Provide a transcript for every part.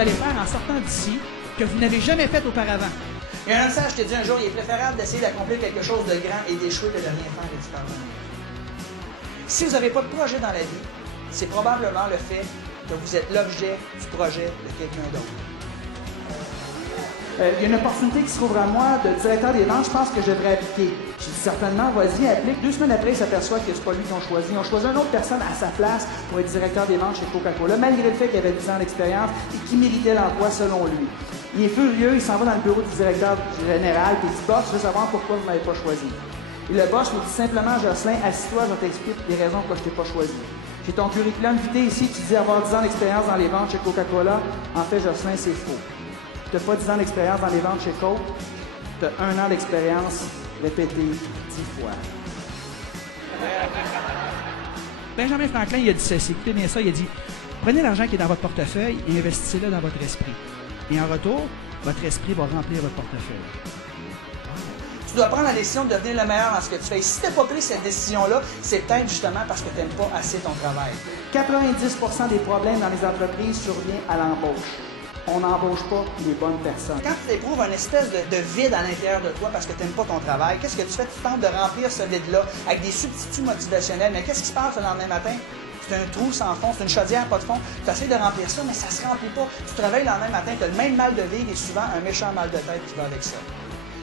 allez faire en sortant d'ici que vous n'avez jamais fait auparavant? Il y a un sage qui dit un jour, il est préférable d'essayer d'accomplir quelque chose de grand et d'échouer que de rien faire et de faire. Si vous n'avez pas de projet dans la vie, c'est probablement le fait que vous êtes l'objet du projet de quelqu'un d'autre. Il y a une opportunité qui se trouve à moi de directeur des ventes, je pense que je devrais appliquer. J'ai dit certainement, vas-y, applique. 2 semaines après, il s'aperçoit que c'est pas lui qu'ils ont choisi. Ils ont choisi une autre personne à sa place pour être directeur des ventes chez Coca-Cola, malgré le fait qu'il avait 10 ans d'expérience et qu'il méritait l'emploi selon lui. Il est furieux, il s'en va dans le bureau du directeur général et il dit « Boss, je veux savoir pourquoi vous ne m'avez pas choisi. » Et le boss lui dit simplement « Jocelyn, assis-toi, je t'explique les raisons pourquoi je t'ai pas choisi. J'ai ton curriculum vitae ici, tu dis avoir 10 ans d'expérience dans les ventes chez Coca-Cola. En fait, Jocelyn, c'est faux. Tu n'as pas 10 ans d'expérience dans les ventes chez Coke, tu as 1 an d'expérience répété 10 fois. » Benjamin Franklin, il a dit ceci, écoutez bien ça, il a dit « Prenez l'argent qui est dans votre portefeuille et investissez-le dans votre esprit. Et en retour, votre esprit va remplir votre portefeuille. » Tu dois prendre la décision de devenir le meilleur dans ce que tu fais. Et si tu n'as pas pris cette décision-là, c'est peut-être justement parce que tu n'aimes pas assez ton travail. 90% des problèmes dans les entreprises surviennent à l'embauche. On n'embauche pas les bonnes personnes. Quand tu éprouves une espèce de vide à l'intérieur de toi parce que tu n'aimes pas ton travail, qu'est-ce que tu fais? Tu tentes de remplir ce vide-là avec des substituts motivationnels. Mais qu'est-ce qui se passe le lendemain matin? C'est un trou sans fond, c'est une chaudière pas de fond. Tu essaies de remplir ça, mais ça ne se remplit pas. Tu te réveilles le lendemain matin, tu as le même mal de vivre et souvent un méchant mal de tête qui va avec ça.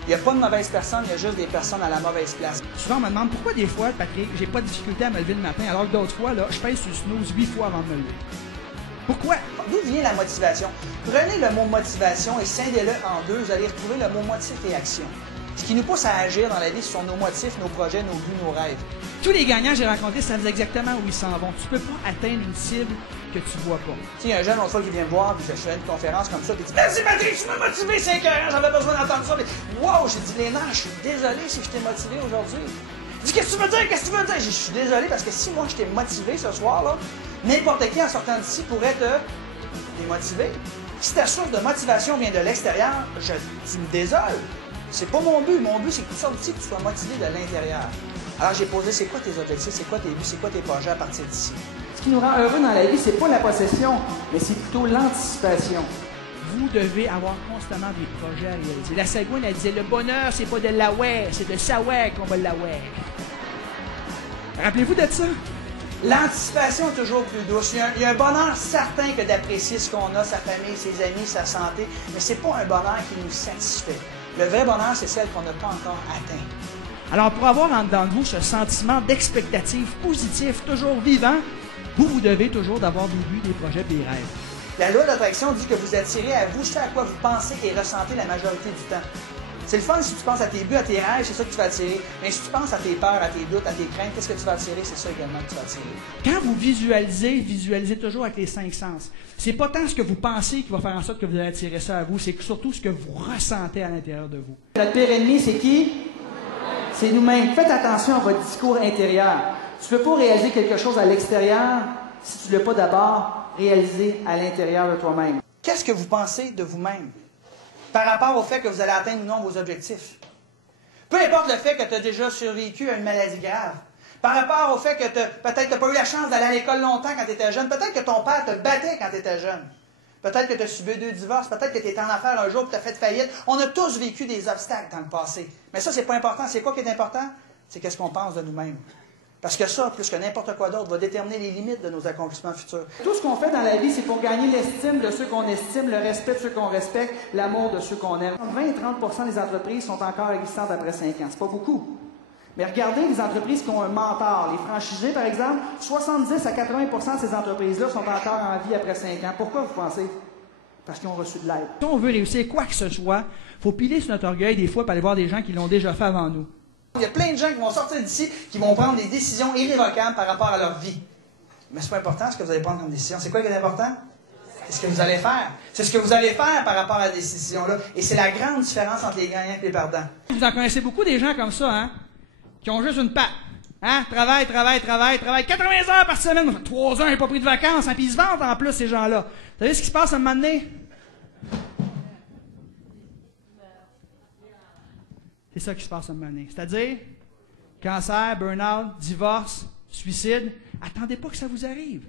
Il n'y a pas de mauvaise personne, il y a juste des personnes à la mauvaise place. Souvent, on me demande pourquoi des fois, Patrick, j'ai pas de difficulté à me lever le matin, alors que d'autres fois, là, je pèse sur le snooze 8 fois avant de me lever. Pourquoi? D'où vient la motivation? Prenez le mot motivation et scindez-le en deux, vous allez retrouver le mot motif et action. Ce qui nous pousse à agir dans la vie, ce sont nos motifs, nos projets, nos buts, nos rêves. Tous les gagnants que j'ai rencontrés savent exactement où ils s'en vont. Tu peux pas atteindre une cible que tu vois pas. Il y a un jeune, l'autre fois, qui vient me voir, puis je fais une conférence comme ça, puis il dit « Merci Patrick, tu m'as motivé 5 heures, j'avais besoin d'entendre ça. » Wow, j'ai dit « Les nerfs, je suis désolé si je t'ai motivé aujourd'hui. » Il dit « Qu'est-ce que tu veux dire? Qu'est-ce que tu veux dire? » J'ai dit « Je suis désolé parce que si moi je t'ai motivé ce soir-là, n'importe qui en sortant d'ici pourrait te démotiver. Si ta source de motivation vient de l'extérieur, tu me désoles. C'est pas mon but. Mon but, c'est que tu sortes d'ici, que tu sois motivé de l'intérieur. Alors j'ai posé, c'est quoi tes objectifs, c'est quoi tes buts, c'est quoi tes projets à partir d'ici? Ce qui nous rend heureux dans la vie, c'est pas la possession, mais c'est plutôt l'anticipation. Vous devez avoir constamment des projets à réaliser. La Sagouine, elle disait, le bonheur, c'est pas de l'away, c'est de savoir qu'on va l'away. Rappelez-vous de ça? L'anticipation est toujours plus douce. Il y a un bonheur certain que d'apprécier ce qu'on a, sa famille, ses amis, sa santé, mais c'est pas un bonheur qui nous satisfait. Le vrai bonheur, c'est celle qu'on n'a pas encore atteint. Alors, pour avoir en dedans de vous ce sentiment d'expectative positif, toujours vivant, vous devez toujours d'avoir des buts, des projets, des rêves. La loi d'attraction dit que vous attirez à vous ce à quoi vous pensez et ressentez la majorité du temps. C'est le fun si tu penses à tes buts, à tes rêves, c'est ça que tu vas attirer. Mais si tu penses à tes peurs, à tes doutes, à tes craintes, qu'est-ce que tu vas attirer? C'est ça également que tu vas attirer. Quand vous visualisez toujours avec les 5 sens. C'est pas tant ce que vous pensez qui va faire en sorte que vous allez attirer ça à vous, c'est surtout ce que vous ressentez à l'intérieur de vous. Notre pire ennemi, c'est qui? C'est nous-mêmes. Faites attention à votre discours intérieur. Tu ne peux pas réaliser quelque chose à l'extérieur si tu ne l'as pas d'abord réalisé à l'intérieur de toi-même. Qu'est-ce que vous pensez de vous-même par rapport au fait que vous allez atteindre ou non vos objectifs? Peu importe le fait que tu as déjà survécu à une maladie grave, par rapport au fait que peut-être tu n'as pas eu la chance d'aller à l'école longtemps quand tu étais jeune, peut-être que ton père te battait quand tu étais jeune, peut-être que tu as subi 2 divorces, peut-être que tu étais en affaires un jour et tu as fait faillite. On a tous vécu des obstacles dans le passé. Mais ça, c'est pas important. C'est quoi qui est important? C'est qu'est-ce qu'on pense de nous-mêmes. Parce que ça, plus que n'importe quoi d'autre, va déterminer les limites de nos accomplissements futurs. Tout ce qu'on fait dans la vie, c'est pour gagner l'estime de ceux qu'on estime, le respect de ceux qu'on respecte, l'amour de ceux qu'on aime. 20 et 30% des entreprises sont encore existantes après 5 ans. C'est pas beaucoup. Mais regardez les entreprises qui ont un mentor. Les franchisés, par exemple, 70 à 80% de ces entreprises-là sont encore en vie après 5 ans. Pourquoi vous pensez? Parce qu'ils ont reçu de l'aide. Si on veut réussir quoi que ce soit, il faut piler sur notre orgueil des fois pour aller voir des gens qui l'ont déjà fait avant nous. Il y a plein de gens qui vont sortir d'ici, qui vont prendre des décisions irrévocables par rapport à leur vie. Mais c'est pas important ce que vous allez prendre comme décision. C'est quoi qui est important? C'est ce que vous allez faire. C'est ce que vous allez faire par rapport à la décision-là. Et c'est la grande différence entre les gagnants et les perdants. Vous en connaissez beaucoup des gens comme ça, hein? Qui ont juste une patte. Hein? Travail, 80 heures par semaine. 3 ans, ils n'ont pas pris de vacances, hein? Puis ils se vantent en plus, ces gens-là. Vous savez ce qui se passe à un moment donné? C'est ça qui se passe à un moment donné. C'est-à-dire, cancer, burn-out, divorce, suicide. Attendez pas que ça vous arrive.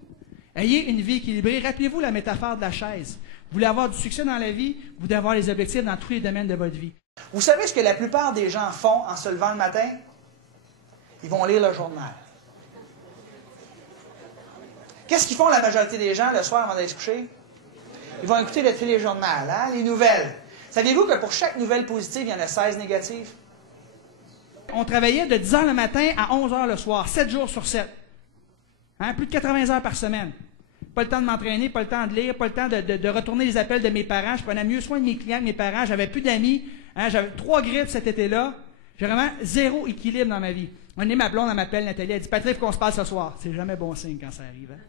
Ayez une vie équilibrée. Rappelez-vous la métaphore de la chaise. Vous voulez avoir du succès dans la vie, vous devez avoir les objectifs dans tous les domaines de votre vie. Vous savez ce que la plupart des gens font en se levant le matin? Ils vont lire le journal. Qu'est-ce qu'ils font la majorité des gens le soir avant d'aller se coucher? Ils vont écouter le téléjournal, hein, les nouvelles. Saviez-vous que pour chaque nouvelle positive, il y en a 16 négatives? On travaillait de 10 h le matin à 11 h le soir, 7 jours sur 7. Hein, plus de 80 heures par semaine. Pas le temps de m'entraîner, pas le temps de lire, pas le temps de retourner les appels de mes parents. Je prenais mieux soin de mes clients que mes parents. J'avais plus d'amis. Hein, j'avais 3 grippes cet été-là. J'ai vraiment 0 équilibre dans ma vie. Un moment, ma blonde, elle m'appelle, Nathalie, elle dit « Patrick, il faut qu'on se parle ce soir. » C'est jamais bon signe quand ça arrive. Hein?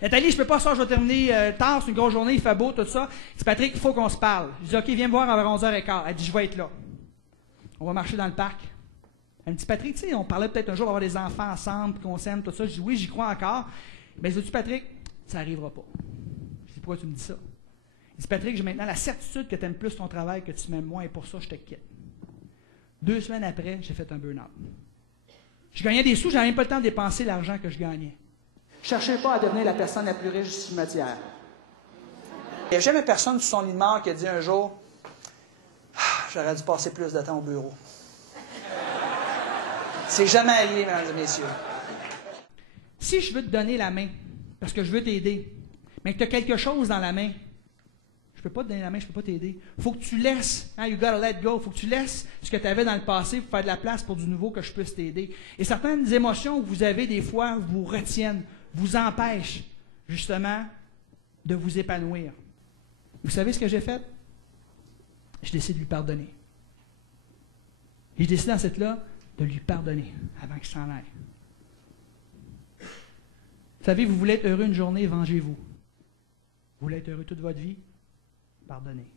Nathalie, je peux pas sortir, je vais terminer tard, c'est une grosse journée, il fait beau, tout ça. Elle dit « Patrick, il faut qu'on se parle. » Je dis « OK, viens me voir à 11h15. » Elle dit « Je vais être là. On va marcher dans le parc. » Elle me dit « Patrick, tu sais, on parlait peut-être un jour d'avoir des enfants ensemble, qu'on s'aime, tout ça. » Je dis « Oui, j'y crois encore. » Mais je dis « Patrick, ça n'arrivera pas. » Je dis « Pourquoi tu me dis ça? » Il dit « Patrick, j'ai maintenant la certitude que tu aimes plus ton travail que tu m'aimes moins et pour ça, je te quitte. » 2 semaines après, j'ai fait un burn-out. Je gagnais des sous, je n'avais même pas le temps de dépenser l'argent que je gagnais. Cherchez pas à devenir la personne la plus riche du cimetière. Il n'y a jamais personne sur son lit de mort qui a dit un jour « J'aurais dû passer plus de temps au bureau. » C'est jamais arrivé, mesdames et messieurs. Si je veux te donner la main, parce que je veux t'aider, mais que tu as quelque chose dans la main, je ne peux pas te donner la main, je ne peux pas t'aider. Il faut que tu laisses, hein, you gotta let go, il faut que tu laisses ce que tu avais dans le passé pour faire de la place pour du nouveau que je puisse t'aider. Et certaines émotions que vous avez des fois vous retiennent, vous empêchent justement de vous épanouir. Vous savez ce que j'ai fait? Je décide de lui pardonner. Et je décide dans cette là de lui pardonner avant qu'il s'en aille. Vous savez, vous voulez être heureux une journée, vengez-vous. Vous voulez être heureux toute votre vie? Pardonnez.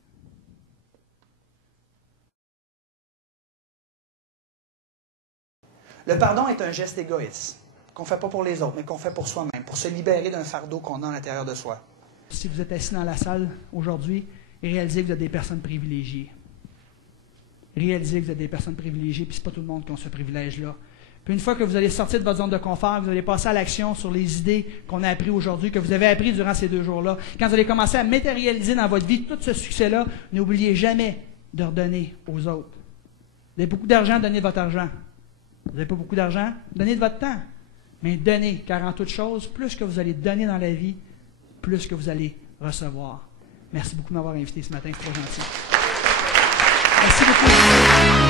Le pardon est un geste égoïste, qu'on ne fait pas pour les autres, mais qu'on fait pour soi-même, pour se libérer d'un fardeau qu'on a à l'intérieur de soi. Si vous êtes assis dans la salle aujourd'hui, réalisez que vous êtes des personnes privilégiées. Réalisez que vous êtes des personnes privilégiées, puis ce n'est pas tout le monde qui a ce privilège-là. Puis une fois que vous allez sortir de votre zone de confort, vous allez passer à l'action sur les idées qu'on a apprises aujourd'hui, que vous avez appris durant ces 2 jours-là, quand vous allez commencer à matérialiser dans votre vie tout ce succès-là, n'oubliez jamais de redonner aux autres. Vous avez beaucoup d'argent, donnez de votre argent. Vous n'avez pas beaucoup d'argent, donnez de votre temps. Mais donnez, car en toute chose, plus que vous allez donner dans la vie, plus que vous allez recevoir. Merci beaucoup de m'avoir invité ce matin, c'est trop gentil. Merci beaucoup.